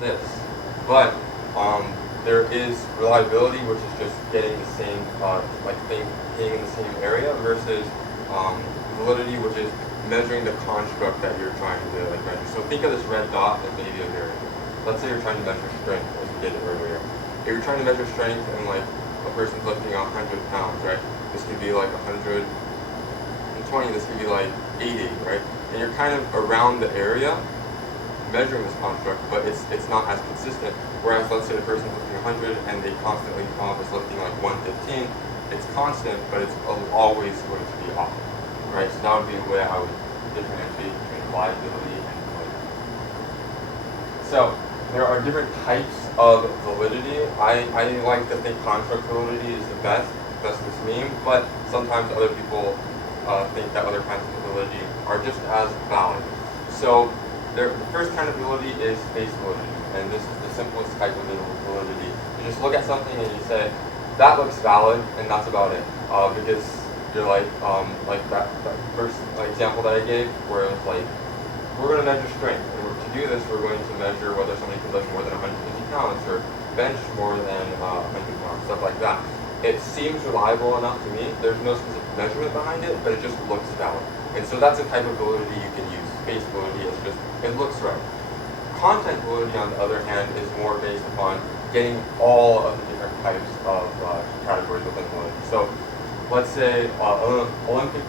this. But there is reliability, which is just getting the same thing being in the same area, versus validity, which is measuring the construct that you're trying to measure. So think of this red dot as maybe a variable. Let's say you're trying to measure strength, as we did earlier. If you're trying to measure strength and like a person's lifting 100 pounds, right? This could be like 120. This could be like 80, right? And you're kind of around the area measuring this construct, but it's not as consistent. Whereas let's say the person's lifting 100 and they constantly come up as lifting like 115, it's constant, but it's always going to be off, right? So that would be the way I would differentiate between reliability and validity. So there are different types of validity. I like to think construct validity is the best. That's this meme, but sometimes other people think that other kinds of validity are just as valid. So the first kind of validity is face validity, and this is the simplest type of validity. You just look at something and you say, that looks valid, and that's about it. Because you're like that first example that I gave, where it was like, we're going to measure strength, and to do this, we're going to measure whether somebody can lift more than 150 pounds or bench more than 100 pounds, stuff like that. It seems reliable enough to me. There's no specific measurement behind it, but it just looks valid. And so that's a type of validity you can use. Face validity is just, it looks right. Content validity, on the other hand, is more based upon getting all of the different types of categories within validity. So let's say Olympic,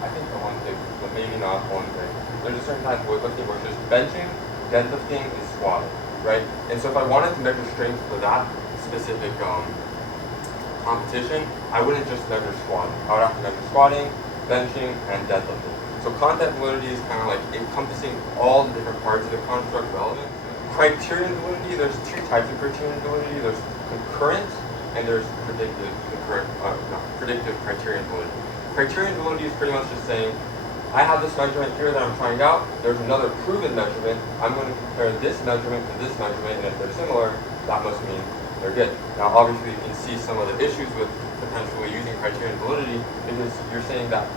I think Olympic, but maybe not Olympic. There's a certain type of weightlifting where it's just benching, deadlifting, and squatting, right? And so if I wanted to measure strength for that specific competition, I wouldn't just measure squatting. I would have to measure squatting, benching, and deadlifting. So content validity is kind of like encompassing all the different parts of the construct relevant. Criterion validity, there's two types of criterion validity. There's concurrent and there's predictive criterion validity. Criterion validity is pretty much just saying, I have this measurement here that I'm trying out. There's another proven measurement. I'm going to compare this measurement to this measurement, and if they're similar, that must mean they're good. Now, obviously, you can see some of the issues with potentially using criterion validity, because you're saying that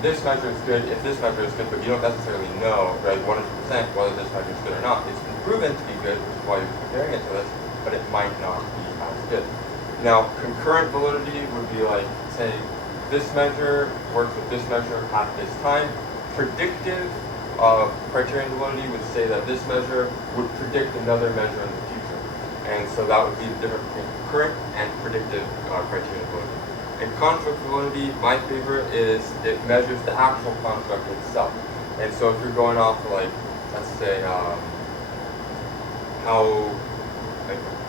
this measure is good if this measure is good, but you don't necessarily know, right, 100% whether this measure is good or not. It's been proven to be good, which is why you're comparing it to this, but it might not be as good. Now, concurrent validity would be like saying, this measure works with this measure at this time. Predictive criterion validity would say that this measure would predict another measure in the future. And so that would be the difference between concurrent and predictive criterion validity. And construct validity, my favorite, is it measures the actual construct itself. And so if you're going off of like, let's say,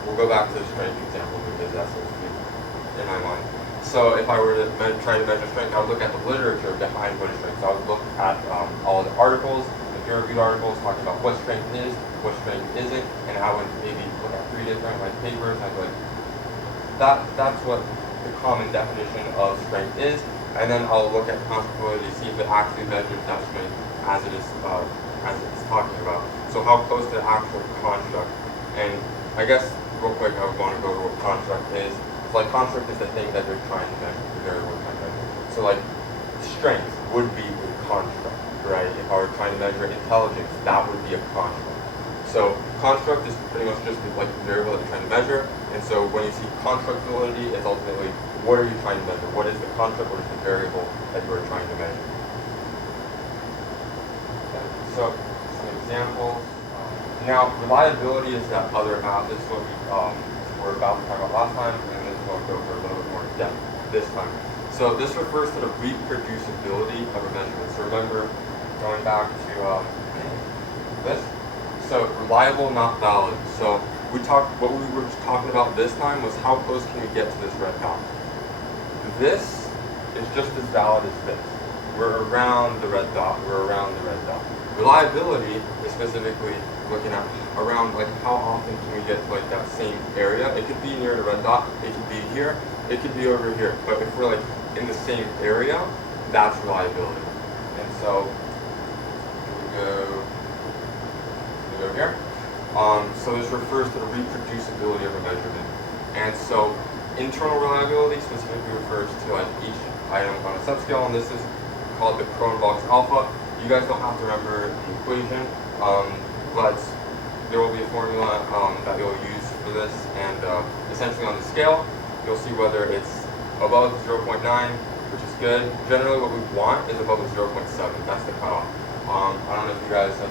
we'll go back to the strength example because that's in my mind. So if I were to try to measure strength, I would look at the literature behind what is strength. So I would look at all the articles, the peer-reviewed articles talking about what strength is, what strength isn't, and I would maybe look at 3 different papers, and I'd be like, that's what the common definition of strength is, and then I'll look at construct validity to see if it actually measures that strength as it's talking about. So how close to the actual construct. And I guess real quick, I would want to go to what construct is. So like construct is the thing that you're trying to measure, the variable you're trying to measure. So like strength would be a construct, right? If I were trying to measure intelligence, that would be a construct. So construct is pretty much just like the variable that you're trying to measure. And so when you see construct validity, it's ultimately what are you trying to measure? What is the construct? What is the variable that you are trying to measure? Okay. So some examples. Now reliability is that other half. This is what we were about to talk about last time, and this is what I'll go for a little bit more in depth this time. So this refers to the reproducibility of a measurement. So remember, going back to this. So reliable, not valid. So what we were talking about this time was how close can we get to this red dot. This is just as valid as this. We're around the red dot. We're around the red dot. Reliability is specifically looking at around like how often can we get to like that same area. It could be near the red dot. It could be here. It could be over here. But if we're like in the same area, that's reliability. And so we go here. So this refers to the reproducibility of a measurement. And so internal reliability specifically refers to like each item on a subscale, and this is called the Cronenbox alpha. You guys don't have to remember the equation, but there will be a formula that you'll use for this, and essentially on the scale, you'll see whether it's above 0.9, which is good. Generally, what we want is above 0.7. That's the cutoff. I don't know if you guys have,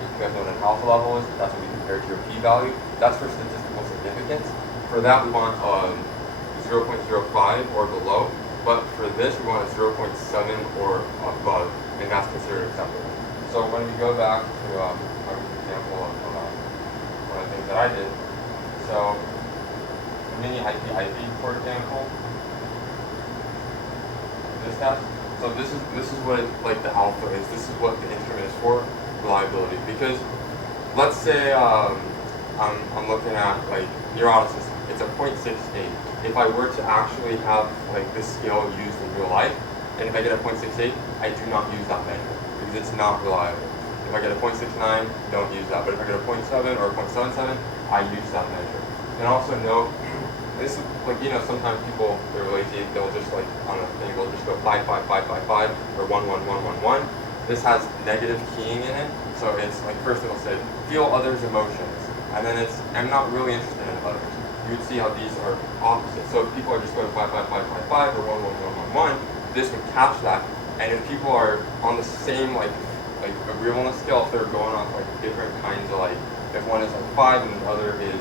if you guys know what an alpha level is, but that's what we compare to your p-value. That's for statistical significance. For that, we want 0.05 or below. But for this, we want a 0.7 or above, and that's considered acceptable. So when we go back to our example of one of the things that I did, so mini IP, for example, this test. So this is what like the alpha is. This is what the instrument is for, reliability. Because let's say I'm looking at like neuroticism. It's a 0.68. If I were to actually have like this scale used in real life, and if I get a 0.68, I do not use that measure because it's not reliable. If I get a 0.69, don't use that. But if I get a 0.7 or a 0.77, I use that measure. And also note, this is like, you know, sometimes people, they're lazy, they'll just like on a thing, they'll just go 5, 5, 5, 5, 5, or 1, 1, 1, 1, 1. This has negative keying in it. So it's like, first it'll say, feel others' emotions. And then it's, I'm not really interested in others. You would see how these are opposite. So if people are just going 5, 5, 5, 5, 5, or 1, 1, 1, 1, 1, this would catch that. And if people are on the same like agreeableness scale, if they're going off like different kinds of like, if one is like 5 and the other is,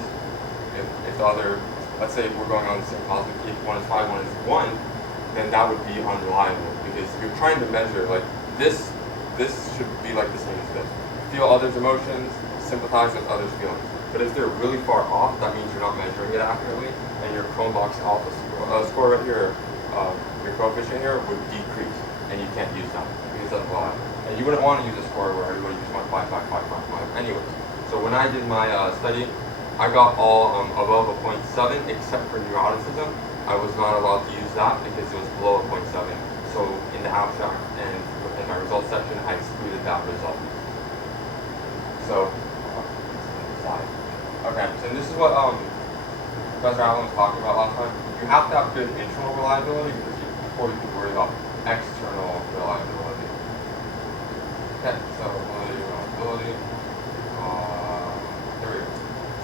if the other, let's say we're going on the same positive key, if one is 5, one is 1, then that would be unreliable because you're trying to measure like this should be like the same as this. Feel others' emotions, sympathize with others' feelings. But if they're really far off, that means you're not measuring it accurately, and your Cronbach's alpha score right here, your coefficient here would decrease, and you can't use that because that's reliable. And you wouldn't want to use a score where everybody just went 5, 5, 5, 5, 5. Anyways, so when I did my study, I got all above a 0.7 except for neuroticism. I was not allowed to use that because it was below a 0.7. So in the abstract and within my results section, I excluded that result. So, okay, so this is what Professor Allen was talking about last time. You have to have good internal reliability before you can worry about external reliability. Okay, so reliability. Here we go.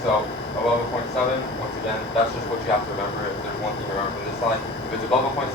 So above a 0.7, once again, that's just what you have to remember. If there's one thing to remember from this slide, if it's above a 0.7,